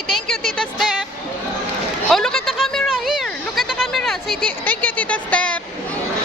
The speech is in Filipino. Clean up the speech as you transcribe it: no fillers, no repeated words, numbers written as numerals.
Say thank you, Tita Steph. Oh, look at the camera here. Look at the camera. Say thank you, Tita Steph.